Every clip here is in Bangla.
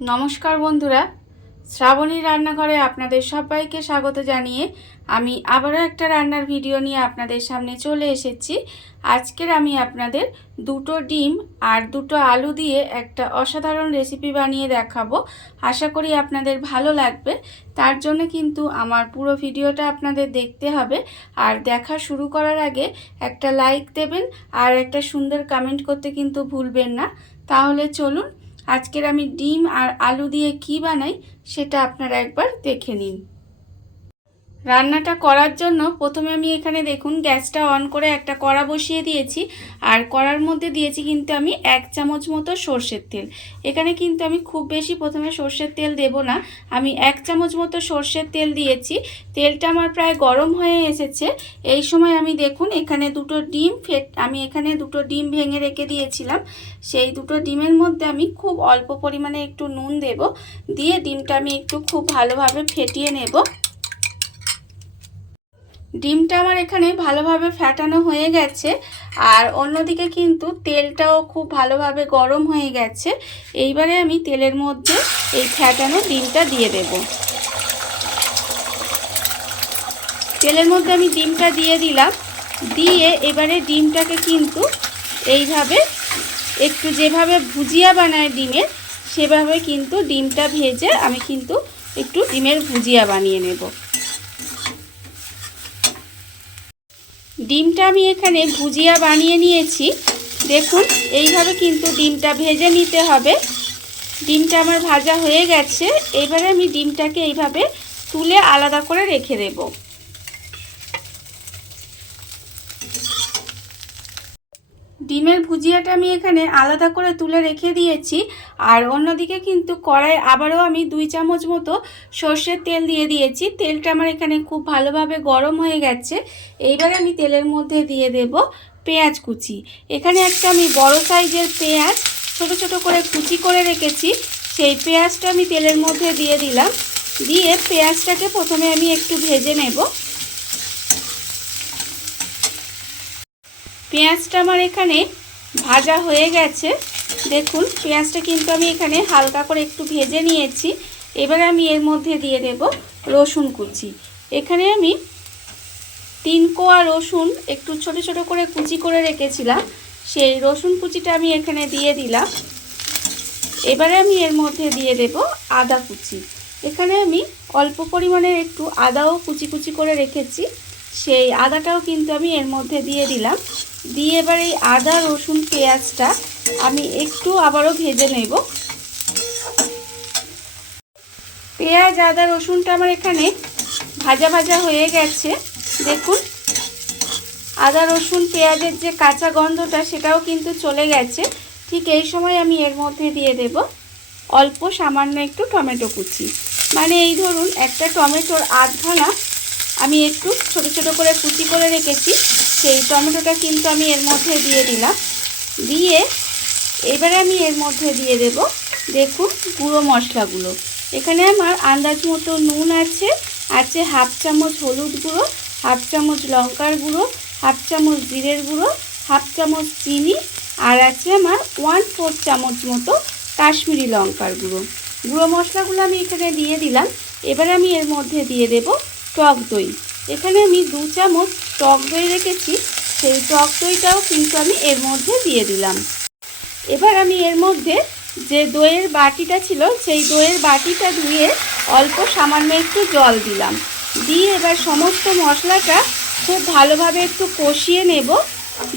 নমস্কার বন্ধুরা, শ্রাবণী রান্নাঘরে আপনাদের সবাইকে স্বাগত জানিয়ে আমি আবারও একটা রান্নার ভিডিও নিয়ে আপনাদের সামনে চলে এসেছি। আজকের আমি আপনাদের দুটো ডিম আর দুটো আলু দিয়ে একটা অসাধারণ রেসিপি বানিয়ে দেখাবো। আশা করি আপনাদের ভালো লাগবে। তার জন্য কিন্তু আমার পুরো ভিডিওটা আপনাদের দেখতে হবে। আর দেখা শুরু করার আগে একটা লাইক দেবেন আর একটা সুন্দর কমেন্ট করতে কিন্তু ভুলবেন না। তাহলে চলুন আজকের আমি ডিম আর আলু দিয়ে কি বানাই সেটা আপনারা একবার দেখে নিন। রান্নাটা করার জন্য প্রথমে আমি এখানে দেখুন গ্যাসটা অন করে একটা কড়া বসিয়ে দিয়েছি। আর কড়ার মধ্যে দিয়েছি কিন্তু আমি 1 চামচ মতো সর্ষের তেল। এখানে কিন্তু আমি খুব বেশি প্রথমে সর্ষের তেল দেব না, আমি 1 চামচ মতো সর্ষের তেল দিয়েছি। তেলটা আমার প্রায় গরম হয়ে এসেছে। এই সময় আমি দেখুন এখানে আমি এখানে দুটো ডিম ভেঙে রেখে দিয়েছিলাম। সেই দুটো ডিমের মধ্যে আমি খুব অল্প পরিমাণে একটু নুন দেব, দিয়ে ডিমটা আমি একটু খুব ভালোভাবে ফেটিয়ে নেব। ডিমটা আমার এখানে ভালোভাবে ফেটানো হয়ে গেছে আর অন্যদিকে কিন্তু তেলটাও খুব ভালোভাবে গরম হয়ে গেছে। এইবারে আমি তেলের মধ্যে এই ফেটানো ডিমটা দিয়ে দেব। তেলের মধ্যে আমি ডিমটা দিয়ে দিলাম, দিয়ে এবারে ডিমটাকে কিন্তু এইভাবে একটু যেভাবে ভুজিয়া বানায় ডিমের, সেভাবে কিন্তু ডিমটা ভেজে আমি কিন্তু একটু ডিমের ভুজিয়া বানিয়ে নেব। ডিমটা আমি এখানে ভুজিয়া বানিয়ে নিয়েছি। দেখুন এইভাবে কিন্তু ডিমটা ভেজে নিতে হবে। ডিমটা আমার ভাজা হয়ে গেছে। এবারে আমি ডিমটাকে এইভাবে তুলে আলাদা করে রেখে দেব। ডিমের ভুজিয়াটা আমি এখানে আলাদা করে তুলে রেখে দিয়েছি। আর অন্যদিকে কিন্তু কড়াই আবারও আমি 2 চামচ মতো সর্ষের তেল দিয়ে দিয়েছি। তেলটা আমার এখানে খুব ভালোভাবে গরম হয়ে গেছে। এইবার আমি তেলের মধ্যে দিয়ে দেব পেঁয়াজ কুচি। এখানে একটা আমি বড় সাইজের পেঁয়াজ ছোট ছোট করে কুচি করে রেখেছি, সেই পেঁয়াজটা আমি তেলের মধ্যে দিয়ে দিলাম। দিয়ে পেঁয়াজটাকে প্রথমে আমি একটু ভেজে নেব। পেঁয়াজটা আমার এখানে ভাজা হয়ে গেছে। দেখুন পেঁয়াজটা কিন্তু আমি এখানে হালকা করে একটু ভেজে নিয়েছি। এবারে আমি এর মধ্যে দিয়ে দেব রসুন কুচি। এখানে আমি 3 কোয়া রসুন একটু ছোট ছোট করে কুচি করে রেখেছিলাম, সেই রসুন কুচিটা আমি এখানে দিয়ে দিলাম। এবারে আমি এর মধ্যে দিয়ে দেব আদা কুচি। এখানে আমি অল্প পরিমাণে একটু আদাও কুচি কুচি করে রেখেছি, সেই আদাটাও কিন্তু আমি এর মধ্যে দিয়ে দিলাম। দিয়ে এবার এই আদা রসুন পেঁয়াজটা আমি একটু আবারও ভেজে নেব। পেঁয়াজ আদা রসুনটা আমার এখানে ভাজা ভাজা হয়ে গেছে। দেখুন আদা রসুন পেঁয়াজের যে কাঁচা গন্ধটা সেটাও কিন্তু চলে গেছে। ঠিক এই সময় আমি এর মধ্যে দিয়ে দেব অল্প সামান্য একটু টমেটো কুচি। মানে এই ধরুন একটা টমেটোর আধখানা আমি একটু ছোট ছোট করে কুচি করে রেখেছি, সেই টমেটোটা কিন্তু আমি এর মধ্যে দিয়ে দিলাম। দিয়ে এবারে আমি এর মধ্যে দিয়ে দেব দেখুন গুঁড়ো মশলাগুলো। এখানে আমার আন্দাজ মতো নুন আছে, 1/2 চামচ হলুদ গুঁড়ো, 1/2 চামচ লঙ্কার গুঁড়ো, 1/2 চামচ জিরের গুঁড়ো, 1/2 চামচ চিনি, আর আছে আমার 1/4 চামচ মতো কাশ্মীরি লঙ্কার গুঁড়ো। গুঁড়ো মশলাগুলো আমি এখানে দিয়ে দিলাম। এবারে আমি এর মধ্যে দিয়ে দেব টক দই। এখানে আমি 2 চামচ টক দই রেখেছি, সেই টক দইটাও কিন্তু আমি এর মধ্যে দিয়ে দিলাম। এবার আমি এর মধ্যে যে দইয়ের বাটিটা ছিল সেই দইয়ের বাটিটা ধুয়ে অল্প সামান্য একটু জল দিলাম। দিয়ে এবার সমস্ত মশলাটা খুব ভালোভাবে একটু কষিয়ে নেব।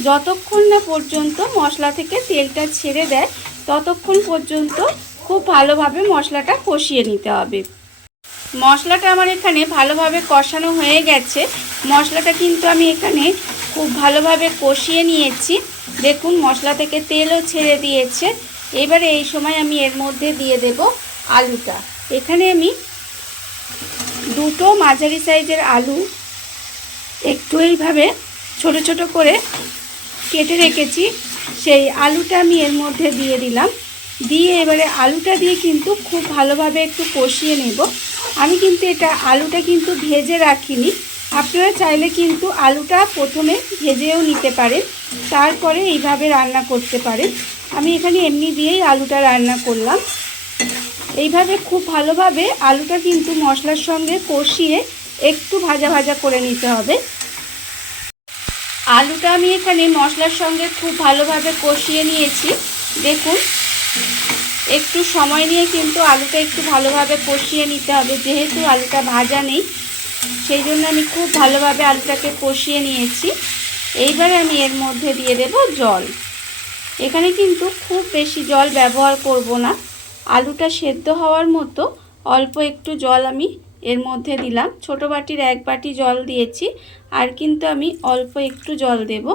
যতক্ষণ না পর্যন্ত মশলা থেকে তেলটা ছেড়ে দেয় ততক্ষণ পর্যন্ত খুব ভালোভাবে মশলাটা কষিয়ে নিতে হবে। মশলাটা আমার এখানে ভালোভাবে কষানো হয়ে গেছে। মশলাটা কিন্তু আমি এখানে খুব ভালোভাবে কষিয়ে নিয়েছি। দেখুন মশলা থেকে তেলও ছেড়ে দিয়েছে। এবারে এই সময় আমি এর মধ্যে দিয়ে দেব আলুটা। এখানে আমি দুটো মাঝারি সাইজের আলু একটু এইভাবে ছোট ছোট করে কেটে রেখেছি, সেই আলুটা আমি এর মধ্যে দিয়ে দিলাম। দিয়ে এবারে আলুটা দিয়ে কিন্তু খুব ভালোভাবে একটু কষিয়ে নেব। আমি কিন্তু আলুটা কিন্তু ভেজে রাখিনি, আপনারা চাইলে কিন্তু আলুটা প্রথমে ভেজেও নিতে পারেন, তারপরে এইভাবে রান্না করতে পারেন। আমি এখানে এমনি দিয়েই আলুটা রান্না করলাম। এইভাবে খুব ভালোভাবে আলুটা কিন্তু মশলার সঙ্গে কষিয়ে একটু ভাজা ভাজা করে নিতে হবে। আলুটা আমি এখানে মশলার সঙ্গে খুব ভালোভাবে কষিয়ে নিয়েছি। দেখুন, একটু সময় নিয়ে কিন্তু আলুটা একটু ভালোভাবে কষিয়ে নিতে হবে, যেহেতু আলুটা ভাজা নেই সেই জন্য আমি খুব ভালোভাবে আলুটাকে কষিয়ে নিয়েছি। এইবারে আমি এর মধ্যে দিয়ে দেব জল। এখানে কিন্তু খুব বেশি জল ব্যবহার করব না, আলুটা সেদ্ধ হওয়ার মতো অল্প একটু জল আমি এর মধ্যে দিলাম। ছোটো বাটির 1 বাটি জল দিয়েছি, আর কিন্তু আমি অল্প একটু জল দেব,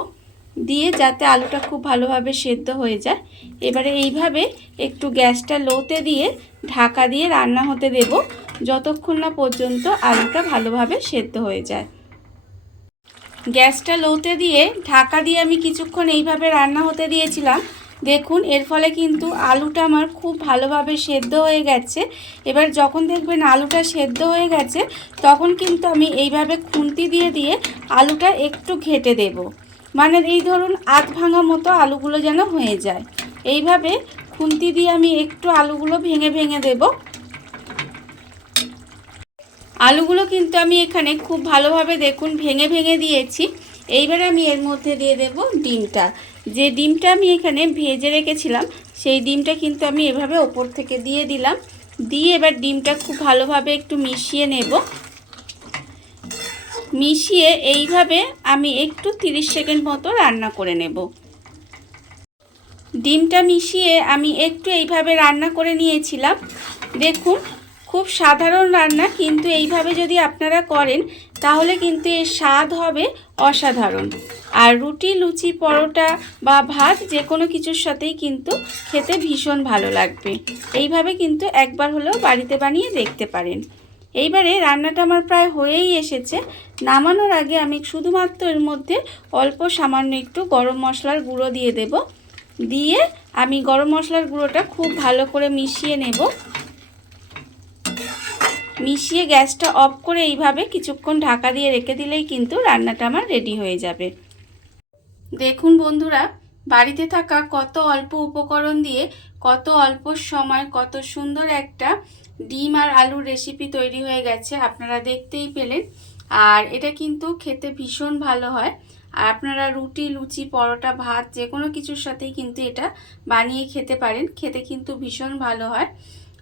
দিয়ে যাতে আলুটা খুব ভালোভাবে সেদ্ধ হয়ে যায়। এবারে এইভাবে একটু গ্যাসটা লোতে দিয়ে ঢাকা দিয়ে রান্না হতে দেব, যতক্ষণ না পর্যন্ত আলুটা ভালোভাবে সেদ্ধ হয়ে যায়। গ্যাসটা লোতে দিয়ে ঢাকা দিয়ে আমি কিছুক্ষণ এইভাবে রান্না হতে দিয়েছিলাম। দেখুন, এর ফলে কিন্তু আলুটা আমার খুব ভালোভাবে সেদ্ধ হয়ে গেছে। এবার যখন দেখবেন আলুটা সেদ্ধ হয়ে গেছে, তখন কিন্তু আমি এইভাবে খুন্তি দিয়ে দিয়ে আলুটা একটু ঘেটে দেব, মানে এই ধরুন আধ ভাঙা মতো আলুগুলো যেন হয়ে যায়। এইভাবে খুন্তি দিয়ে আমি একটু আলুগুলো ভেঙে ভেঙে দেব। আলুগুলো কিন্তু আমি এখানে খুব ভালোভাবে দেখুন ভেঙে ভেঙে দিয়েছি। এইবারে আমি এর মধ্যে দিয়ে দেব ডিমটা। যে ডিমটা আমি এখানে ভেজে রেখেছিলাম, সেই ডিমটা কিন্তু আমি এভাবে ওপর থেকে দিয়ে দিলাম। দিয়ে এবার ডিমটা খুব ভালোভাবে একটু মিশিয়ে নেব। মিশিয়ে এইভাবে আমি একটু 30 সেকেন্ড মতো রান্না করে নেব। ডিমটা মিশিয়ে আমি একটু এইভাবে রান্না করে নিয়েছিলাম। দেখুন, খুব সাধারণ রান্না, কিন্তু এইভাবে যদি আপনারা করেন তাহলে কিন্তু এর স্বাদ হবে অসাধারণ। আর রুটি, লুচি, পরোটা বা ভাত যে কোনো কিছুর সাথেই কিন্তু খেতে ভীষণ ভালো লাগবে। এইভাবে কিন্তু একবার হলেও বাড়িতে বানিয়ে দেখতে পারেন। এইবারে রান্নাটা আমার প্রায় হয়েই এসেছে। নামানোর আগে আমি শুধুমাত্র এর মধ্যে অল্প সামান্য একটু গরম মশলার গুঁড়ো দিয়ে দেব। দিয়ে আমি গরম মশলার গুঁড়োটা খুব ভালো করে মিশিয়ে নেব। মিশিয়ে গ্যাসটা অফ করে এইভাবে কিছুক্ষণ ঢাকা দিয়ে রেখে দিলেই কিন্তু রান্নাটা আমার রেডি হয়ে যাবে। দেখুন বন্ধুরা, বাড়িতে থাকা কত অল্প উপকরণ দিয়ে কত অল্প সময় কত সুন্দর একটা ডিম আর আলুর রেসিপি তৈরি হয়ে গেছে, আপনারা দেখতেই পেলেন। আর এটা কিন্তু খেতে ভীষণ ভালো হয়। আর আপনারা রুটি, লুচি, পরোটা, ভাত যে কোনো কিছুর সাথেই কিন্তু এটা বানিয়ে খেতে পারেন, খেতে কিন্তু ভীষণ ভালো হয়।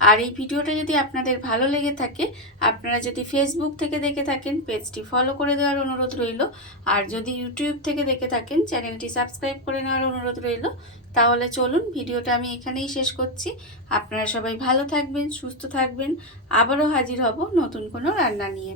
আর এই ভিডিওটা যদি আপনাদের ভালো লেগে থাকে, আপনারা যদি ফেসবুক থেকে দেখে থাকেন পেজটি ফলো করে দেওয়ার অনুরোধ রইল। আর যদি ইউটিউব থেকে দেখে থাকেন চ্যানেলটি সাবস্ক্রাইব করে নেওয়ার অনুরোধ রইল। তাহলে চলুন ভিডিওটা আমি এখানেই শেষ করছি। আপনারা সবাই ভালো থাকবেন, সুস্থ থাকবেন। আবারও হাজির হব নতুন কোনো রান্না নিয়ে।